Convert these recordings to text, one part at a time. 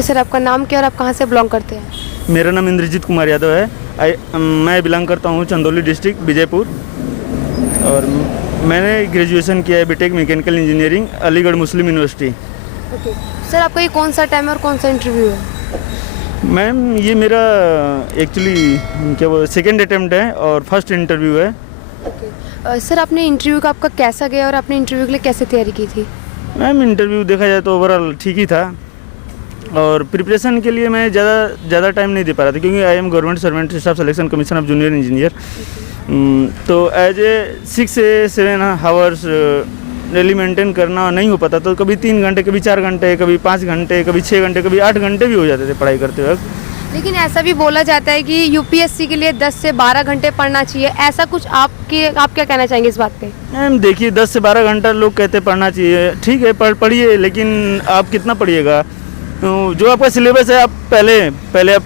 Okay sir, आपका नाम क्या और आप कहाँ से बिलोंग करते हैं? मेरा नाम इंद्रजीत कुमार यादव है। मैं बिलोंग करता हूँ चंदौली डिस्ट्रिक्ट विजयपुर, और मैंने ग्रेजुएशन किया है बीटेक मैकेनिकल इंजीनियरिंग अलीगढ़ मुस्लिम यूनिवर्सिटी। ओके सर, आपका ये कौन सा टाइम और कौन सा इंटरव्यू है? मैम ये मेरा एक्चुअली क्या वो सेकेंड अटेम्प्ट है और फर्स्ट इंटरव्यू है। ओके सर, आपने इंटरव्यू का आपका कैसा गया और आपने इंटरव्यू के लिए कैसे तैयारी की थी? मैम इंटरव्यू देखा जाए तो ओवरऑल ठीक ही था, और प्रिपरेशन के लिए मैं ज़्यादा टाइम नहीं दे पा रहा था, क्योंकि I am government servant, staff selection commission of junior engineer. तो एज ए 6 से 7 आवर्स डेली मेंटेन करना नहीं हो पाता, तो कभी 3 घंटे, कभी 4 घंटे, कभी 5 घंटे, कभी 6 घंटे, कभी 8 घंटे भी हो जाते थे पढ़ाई करते वक्त। लेकिन ऐसा भी बोला जाता है कि यूपीएससी के लिए 10 से 12 घंटे पढ़ना चाहिए, ऐसा कुछ आप क्या कहना चाहेंगे इस बात पे? मैम देखिए, 10 से 12 घंटा लोग कहते पढ़ना चाहिए, ठीक है पढ़िए, लेकिन आप कितना पढ़िएगा? जो आपका सिलेबस है आप पहले आप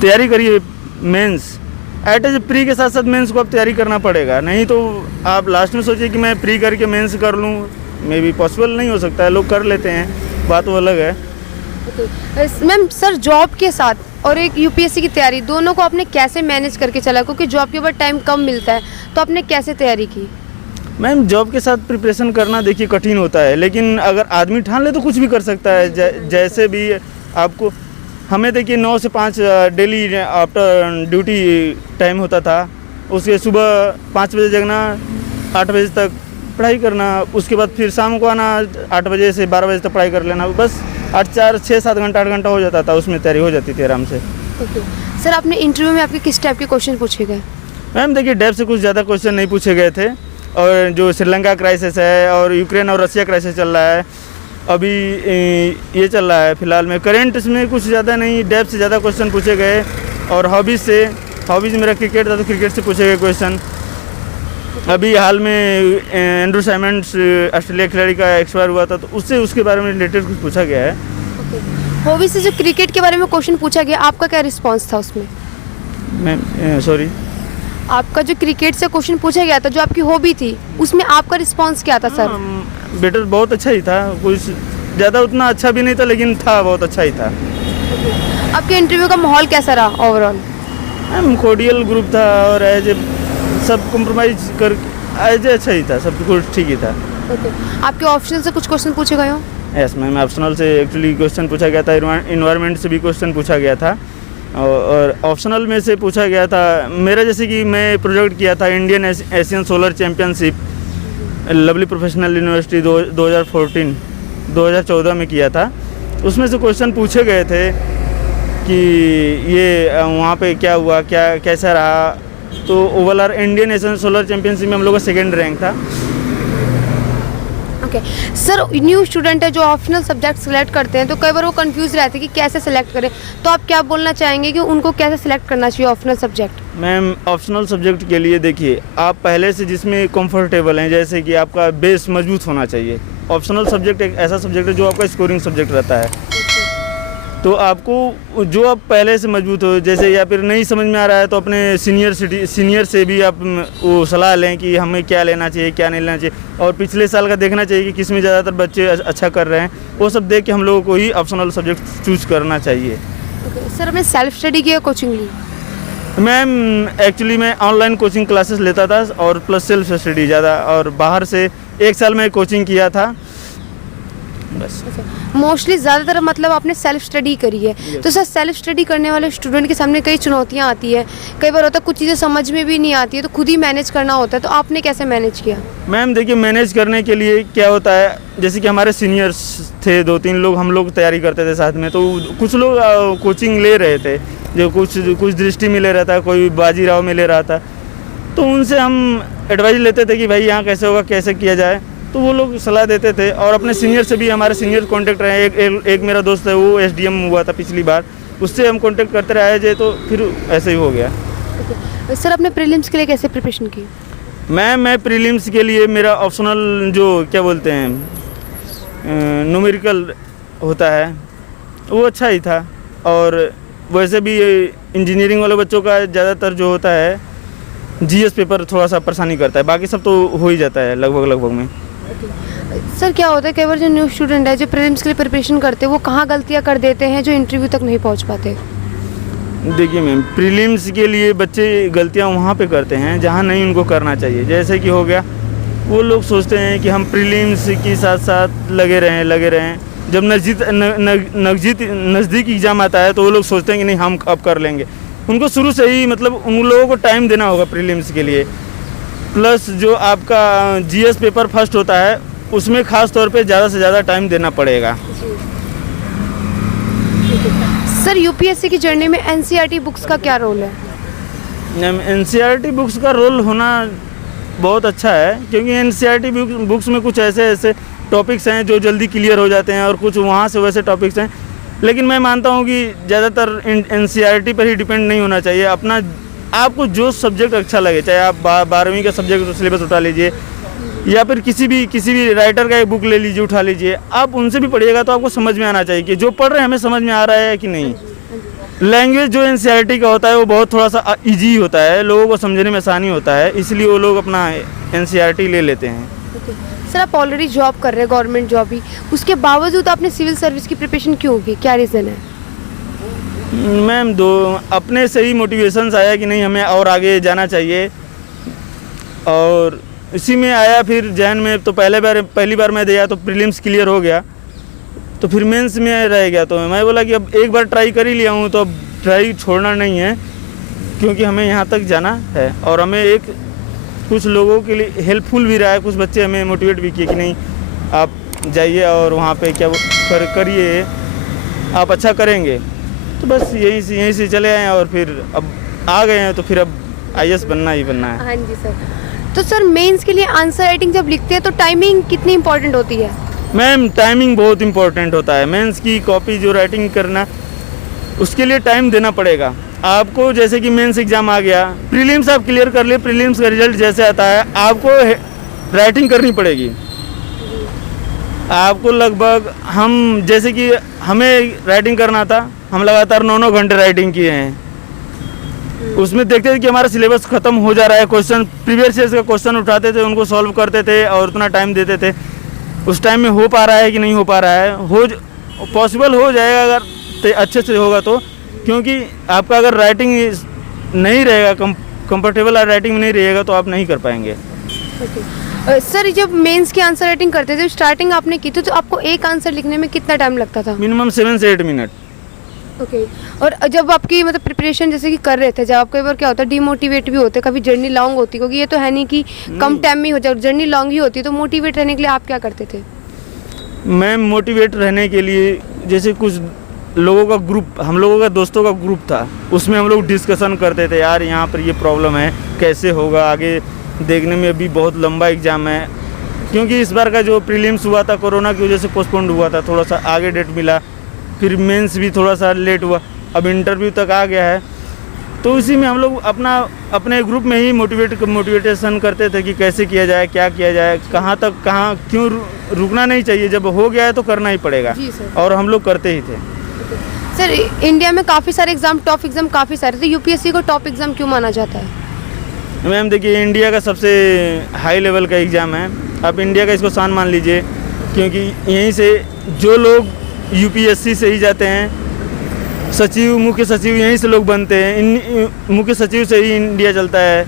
तैयारी करिए मेंस, एट एज प्री के साथ साथ मेंस को आप तैयारी करना पड़ेगा, नहीं तो आप लास्ट में सोचिए कि मैं प्री करके मेंस कर लूँ, मे बी पॉसिबल नहीं हो सकता है, लोग कर लेते हैं, बात वो अलग है। मैम सर, जॉब के साथ और एक यूपीएससी की तैयारी दोनों को आपने कैसे मैनेज करके चला, क्योंकि जॉब के बाद टाइम कम मिलता है, तो आपने कैसे तैयारी की? मैम जॉब के साथ प्रिपरेशन करना देखिए कठिन होता है, लेकिन अगर आदमी ठान ले तो कुछ भी कर सकता है। जैसे भी आपको, हमें देखिए 9 से 5 डेली आफ्टर ड्यूटी टाइम होता था, उसके सुबह 5 बजे जगना, 8 बजे तक पढ़ाई करना, उसके बाद फिर शाम को आना, 8 बजे से 12 बजे तक पढ़ाई कर लेना, बस 6-7 घंटा 8 घंटा हो जाता था, उसमें तैयारी हो जाती थी आराम से। ओके सर, आपने इंटरव्यू में आपके किस टाइप के क्वेश्चन पूछे गए? मैम देखिए, डेप्थ से कुछ ज़्यादा क्वेश्चन नहीं पूछे गए थे, और जो श्रीलंका क्राइसिस है और यूक्रेन और रसिया क्राइसिस चल रहा है अभी, ये चल रहा है फिलहाल में, करंट इसमें कुछ ज़्यादा नहीं, डेप्थ से ज़्यादा क्वेश्चन पूछे गए। और हॉबीज़ मेरा क्रिकेट था, तो क्रिकेट से पूछे गए क्वेश्चन। अभी हाल में एंड्रू साइमंड्स ऑस्ट्रेलिया खिलाड़ी का एक्सपायर हुआ था, तो उससे उसके बारे में रिलेटेड कुछ पूछा गया है। हॉबी से जो क्रिकेट के बारे में क्वेश्चन पूछा गया, आपका क्या रिस्पॉन्स था उसमें? मैम सॉरी, आपका जो क्रिकेट से क्वेश्चन पूछा गया था, जो आपकी हॉबी थी, उसमें आपका रिस्पॉन्स क्या था सर? बेटर बहुत अच्छा ही था, कुछ ज़्यादा उतना अच्छा भी नहीं था, लेकिन था बहुत अच्छा ही था। आपके इंटरव्यू का माहौल कैसा रहा ओवरऑल? मैम कोडियल ग्रुप था, और एज ए सब कॉम्प्रोमाइज़ कर एज ए अच्छा ही था, सब कुछ ठीक ही था। ओके, आपके ऑप्शन से कुछ क्वेश्चन पूछे गए हो? यस मैम, ऑप्शनल से एक्चुअली क्वेश्चन पूछा गया था, इन्वायरमेंट से भी क्वेश्चन पूछा गया था, और ऑप्शनल में से पूछा गया था मेरा, जैसे कि मैं प्रोजेक्ट किया था Indian Asian solar championship lovely professional university 2014 में किया था। उसमें से क्वेश्चन पूछे गए थे कि ये वहाँ पे क्या हुआ, कैसा रहा, तो overall Indian Asian solar championship में हम लोग का 2nd रैंक था। ओके सर, न्यू स्टूडेंट है जो ऑप्शनल सब्जेक्ट सेलेक्ट करते हैं, तो कई बार वो कंफ्यूज रहते हैं कि कैसे सेलेक्ट करें, तो आप क्या बोलना चाहेंगे कि उनको कैसे सेलेक्ट करना चाहिए optional subject? Ma'am optional subject के लिए देखिए, आप पहले से जिसमें कंफर्टेबल हैं, जैसे कि आपका बेस मजबूत होना चाहिए। ऑप्शनल सब्जेक्ट एक ऐसा सब्जेक्ट है जो आपका स्कोरिंग सब्जेक्ट रहता है, तो आपको जो आप पहले से मजबूत हो, जैसे या फिर नहीं समझ में आ रहा है, तो अपने सीनियर से भी आप वो सलाह लें कि हमें क्या लेना चाहिए, क्या नहीं लेना चाहिए, और पिछले साल का देखना चाहिए कि किसमें ज़्यादातर बच्चे अच्छा कर रहे हैं, वो सब देख के हम लोगों को ही ऑप्शनल सब्जेक्ट चूज करना चाहिए। ओके सर, आपने सेल्फ स्टडी की या कोचिंग ली? मैम एक्चुअली मैं ऑनलाइन कोचिंग क्लासेस लेता था, और प्लस सेल्फ स्टडी ज़्यादा, और बाहर से 1 साल में कोचिंग किया था बस। मोस्टली ज़्यादातर मतलब आपने सेल्फ स्टडी करी है। तो सर, सेल्फ स्टडी करने वाले स्टूडेंट के सामने कई चुनौतियां आती है, कई बार होता है कुछ चीज़ें समझ में भी नहीं आती है, तो खुद ही मैनेज करना होता है, तो आपने कैसे मैनेज किया? मैम देखिए, मैनेज करने के लिए क्या होता है, जैसे कि हमारे सीनियर्स थे 2-3 लोग, हम लोग तैयारी करते थे साथ में, तो कुछ लोग कोचिंग ले रहे थे, जो कुछ दृष्टि में ले रहा था, कोई बाजीराव में ले रहा था, तो उनसे हम एडवाइस लेते थे कि भाई यहाँ कैसे होगा, कैसे किया जाए, तो वो लोग सलाह देते थे। और अपने सीनियर से भी, हमारे सीनियर कॉन्टेक्ट रहे, एक मेरा दोस्त है, वो SDM हुआ था पिछली बार, उससे हम कॉन्टेक्ट करते रहे जे, तो फिर ऐसे ही हो गया। सर, आपने प्रीलिम्स के लिए कैसे प्रिपरेशन की? मैं प्रीलिम्स के लिए मेरा ऑप्शनल जो क्या बोलते हैं न्यूमेरिकल होता है, वो अच्छा ही था, और वैसे भी इंजीनियरिंग वाले बच्चों का ज़्यादातर जो होता है GS पेपर थोड़ा सा परेशानी करता है, बाकी सब तो हो ही जाता है लगभग में। सर क्या होता है कई बार जो न्यू स्टूडेंट है जो प्रीलिम्स के लिए प्रिपरेशन करते हैं वो कहाँ गलतियाँ कर देते हैं जो इंटरव्यू तक नहीं पहुँच पाते? देखिए मैम, प्रीलिम्स के लिए बच्चे गलतियां वहाँ पे करते हैं जहाँ नहीं उनको करना चाहिए। जैसे कि हो गया, वो लोग सोचते हैं कि हम प्रीलिम्स के साथ साथ लगे रहें। जब नज़दीक एग्ज़ाम आता है तो वो लोग सोचते हैं कि नहीं हम अब कर लेंगे। उनको शुरू से ही मतलब उन लोगों को टाइम देना होगा प्रीलिम्स के लिए। प्लस जो आपका जीएस पेपर फर्स्ट होता है उसमें ख़ास तौर पे ज़्यादा से ज़्यादा टाइम देना पड़ेगा। सर यूपीएससी की जर्नी में एनसीईआरटी बुक्स का क्या रोल है? एनसीईआरटी बुक्स का रोल होना बहुत अच्छा है, क्योंकि एनसीईआरटी बुक्स में कुछ ऐसे टॉपिक्स हैं जो जल्दी क्लियर हो जाते हैं और कुछ वहाँ से वैसे टॉपिक्स हैं। लेकिन मैं मानता हूँ कि ज़्यादातर एनसीईआरटी पर ही डिपेंड नहीं होना चाहिए। अपना आपको जो सब्जेक्ट अच्छा लगे, चाहे आप 12वीं का सब्जेक्ट सिलेबस उठा लीजिए या फिर किसी भी राइटर का एक बुक ले लीजिए, उठा लीजिए, आप उनसे भी पढ़िएगा तो आपको समझ में आना चाहिए कि जो पढ़ रहे हैं हमें समझ में आ रहा है कि नहीं। लैंग्वेज जो एनसीईआरटी का होता है वो बहुत थोड़ा सा इजी होता है, लोगों को समझने में आसानी होता है, इसलिए वो लोग अपना एनसीईआरटी ले लेते हैं। सर आप ऑलरेडी जॉब कर रहे हैं, गवर्नमेंट जॉब ही, उसके बावजूद आपने सिविल सर्विस की प्रिपरेशन क्यों की, क्या रीज़न है? मैम अपने से ही मोटिवेशंस आया कि नहीं हमें और आगे जाना चाहिए, और इसी में आया। फिर जहन में तो पहली बार मैं दिया तो प्रीलिम्स क्लियर हो गया, तो फिर मेंस में रह गया। तो मैं बोला कि अब एक बार ट्राई कर ही लिया हूँ तो अब ट्राई छोड़ना नहीं है, क्योंकि हमें यहाँ तक जाना है। और हमें कुछ लोगों के लिए हेल्पफुल भी रहा है, कुछ बच्चे हमें मोटिवेट भी किए कि नहीं आप जाइए और वहाँ पे क्या करिए, आप अच्छा करेंगे। तो बस यहीं से चले आए और फिर अब आ गए हैं, तो फिर अब आईएएस बनना ही बनना है। हाँ जी सर। तो सर मेंस के लिए आंसर राइटिंग जब लिखते हैं तो टाइमिंग कितनी इंपॉर्टेंट होती है? मैम टाइमिंग बहुत इंपॉर्टेंट होता है। मेंस की कॉपी जो राइटिंग करना, उसके लिए टाइम देना पड़ेगा आपको। जैसे कि मेंस एग्ज़ाम आ गया, प्रीलिम्स आप क्लियर कर लिए, प्रीलिम्स का रिजल्ट जैसे आता है आपको राइटिंग करनी पड़ेगी। आपको लगभग जैसे कि हमें राइटिंग करना था, हम लगातार 9 घंटे राइटिंग किए हैं। उसमें देखते थे कि हमारा सिलेबस ख़त्म हो जा रहा है, क्वेश्चन प्रीवियस ईयर का क्वेश्चन उठाते थे, उनको सॉल्व करते थे और उतना टाइम देते थे। उस टाइम में हो पा रहा है कि नहीं हो पा रहा है, पॉसिबल हो जाएगा अगर अच्छे से होगा तो। क्योंकि आपका अगर राइटिंग नहीं रहेगा, कंफर्टेबल राइटिंग में नहीं रहेगा तो आप नहीं कर पाएंगे। सर जब मेंस की आंसर राइटिंग करते थे, स्टार्टिंग आपने की थी, तो आपको एक आंसर लिखने में कितना टाइम लगता था? मिनिमम 7 से 8 मिनट। ओके। और जब आपकी मतलब प्रिपरेशन जैसे कि कर रहे थे, जब आप कई बार क्या होता है डिमोटिवेट भी होते, कभी जर्नी लॉन्ग होती, क्योंकि ये तो है नहीं कि कम टाइम में हो जाए, जर्नी लॉन्ग ही होती है, तो मोटिवेट रहने के लिए आप क्या करते थे? मैं मोटिवेट रहने के लिए जैसे कुछ लोगों का ग्रुप, हम लोगों का दोस्तों का ग्रुप था, उसमें हम लोग डिस्कशन करते थे, यार यहाँ पर ये प्रॉब्लम है, कैसे होगा आगे, देखने में अभी बहुत लंबा एग्ज़ाम है। क्योंकि इस बार का जो प्रीलिम्स हुआ था कोरोना की वजह से पोस्टपोन्ड हुआ था, थोड़ा सा आगे डेट मिला, फिर मेंस भी थोड़ा सा लेट हुआ, अब इंटरव्यू तक आ गया है। तो इसी में हम लोग अपने ग्रुप में ही मोटिवेशन करते थे कि कैसे किया जाए, क्या किया जाए, कहाँ क्यों रुकना नहीं चाहिए, जब हो गया है तो करना ही पड़ेगा। और हम लोग करते ही थे। सर इंडिया में काफ़ी सारे एग्जाम, टॉप एग्जाम काफ़ी सारे, तो यूपीएससी को टॉप एग्जाम क्यों माना जाता है? मैम देखिए, इंडिया का सबसे हाई लेवल का एग्ज़ाम है, आप इंडिया का इसको शान मान लीजिए। क्योंकि यहीं से जो लोग यूपीएससी से ही जाते हैं, मुख्य सचिव यहीं से लोग बनते हैं, मुख्य सचिव से ही इंडिया चलता है।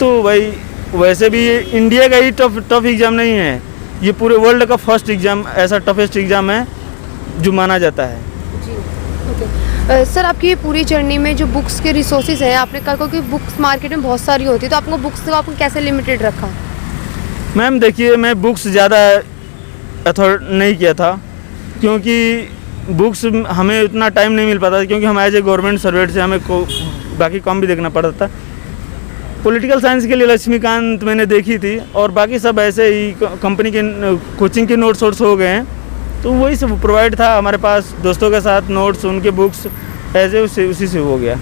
तो भाई वैसे भी ये इंडिया का ही टफ एग्ज़ाम नहीं है, ये पूरे वर्ल्ड का फर्स्ट एग्ज़ाम, ऐसा टफेस्ट एग्ज़ाम है जो माना जाता है। जी ओके। सर आपकी ये पूरी जर्नी में जो बुक्स के रिसोर्सेज हैं, आपने कहा कि बुक्स मार्केट में बहुत सारी होती है, तो आपको बुक्स को आपको कैसे लिमिटेड रखा? मैम देखिए, मैं बुक्स ज़्यादा अथॉर्ड नहीं किया था, क्योंकि बुक्स हमें उतना टाइम नहीं मिल पाता, क्योंकि हम एज ए गवर्नमेंट सर्वेंट से हमें बाकी काम भी देखना पड़ता था। पॉलिटिकल साइंस के लिए लक्ष्मीकांत मैंने देखी थी, और बाकी सब ऐसे ही कंपनी के कोचिंग के नोट्स हो गए हैं, तो वही सब प्रोवाइड था हमारे पास, दोस्तों के साथ नोट्स, उनके बुक्स ऐसे उसी से हो गया।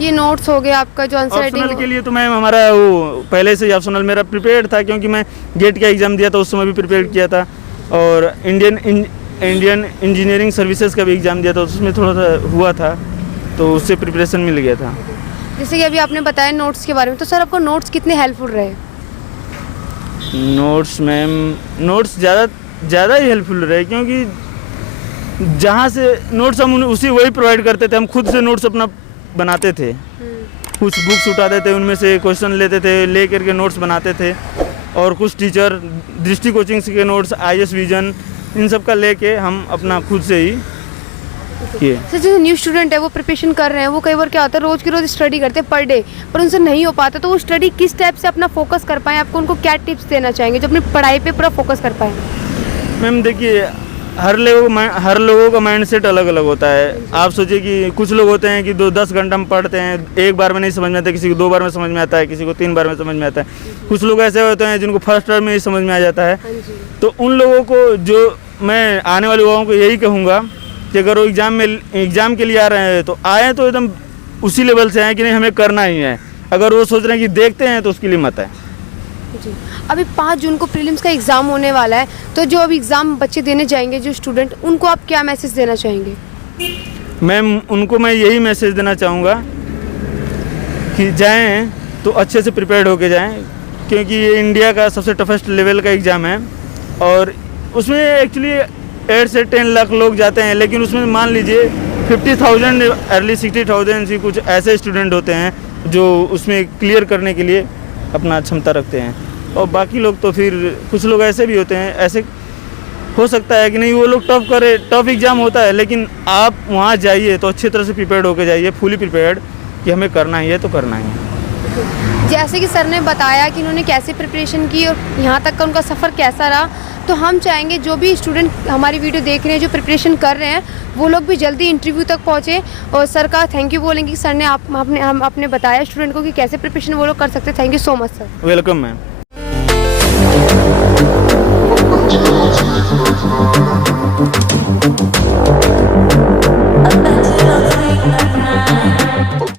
ये नोट्स हो गए आपका जो आंसर राइटिंग के लिए, तो मैम हमारा वो पहले से ही ऑप्शनल मेरा प्रिपेयर्ड था, क्योंकि मैं गेट का एग्ज़ाम दिया था, उस समय भी प्रिपेयर किया था, और इंडियन इंजीनियरिंग सर्विसेज का भी एग्ज़ाम दिया था, उसमें थोड़ा सा हुआ था, तो उससे प्रिपरेशन मिल गया था। जैसे कि अभी आपने बताया नोट्स के बारे में, तो सर आपको नोट्स कितने हेल्पफुल रहे? नोट्स मैम, नोट्स ज़्यादा ही हेल्पफुल रहे, क्योंकि जहाँ से नोट्स हम उसी वही प्रोवाइड करते थे। हम खुद से नोट्स अपना बनाते थे, कुछ बुक्स उठाते थे, उनमें से क्वेश्चन लेते थे, ले करके नोट्स बनाते थे। और कुछ टीचर दृष्टि कोचिंग के नोट्स, IAS विजन, इन सब का लेके हम अपना खुद से ही किए। सर जैसे न्यू स्टूडेंट है वो प्रिपरेशन कर रहे हैं, वो कई बार क्या होता है रोज़ की रोज़ स्टडी करते हैं पर डे, पर उनसे नहीं हो पाता, तो वो स्टडी किस टाइप से अपना फोकस कर पाएँ, आपको उनको क्या टिप्स देना चाहेंगे जो अपनी पढ़ाई पे पूरा फोकस कर पाएँ? मैम देखिए, हर लोगों का माइंडसेट अलग अलग होता है। आप सोचिए कि कुछ लोग होते हैं कि 10 घंटा हम पढ़ते हैं, एक बार में नहीं समझ में आता, किसी को 2 बार में समझ में आता है, किसी को 3 बार में समझ में आता है। कुछ लोग ऐसे होते हैं जिनको फर्स्ट बार में ही समझ में आ जाता है। तो उन लोगों को जो मैं आने वाले युवाओं को यही कहूँगा कि अगर वो एग्ज़ाम के लिए आ रहे हैं तो आएँ तो एकदम उसी लेवल से आएँ कि नहीं हमें करना ही है। अगर वो सोच रहे हैं कि देखते हैं तो उसके लिए मत आए। जी, अभी 5 जून को प्रीलिम्स का एग्ज़ाम होने वाला है, तो जो अभी एग्ज़ाम बच्चे देने जाएंगे जो स्टूडेंट, उनको आप क्या मैसेज देना चाहेंगे? मैम उनको मैं यही मैसेज देना चाहूँगा कि जाएं तो अच्छे से प्रिपेयर्ड होके जाएं, क्योंकि ये इंडिया का सबसे टफेस्ट लेवल का एग्ज़ाम है। और उसमें एक्चुअली 8 से 10 लाख लोग जाते हैं, लेकिन उसमें मान लीजिए 50,000 अर्ली 60,000 ही कुछ ऐसे स्टूडेंट होते हैं जो उसमें क्लियर करने के लिए अपना क्षमता रखते हैं। और बाकी लोग तो फिर कुछ लोग ऐसे भी होते हैं, ऐसे हो सकता है कि नहीं वो लोग टफ एग्ज़ाम होता है, लेकिन आप वहाँ जाइए तो अच्छी तरह से प्रिपेयर्ड होकर जाइए, फुली प्रिपेयर्ड कि हमें करना ही है तो करना ही है। जैसे कि सर ने बताया कि उन्होंने कैसे प्रिपरेशन की और यहाँ तक का उनका सफ़र कैसा रहा, तो हम चाहेंगे जो भी स्टूडेंट हमारी वीडियो देख रहे हैं, जो प्रिपरेशन कर रहे हैं, वो लोग भी जल्दी इंटरव्यू तक पहुँचे और सर का थैंक यू बोलेंगे कि सर ने आपने बताया स्टूडेंट को कि कैसे प्रिपरेशन वो लोग कर सकते हैं। Thank you so much sir. Welcome ma'am.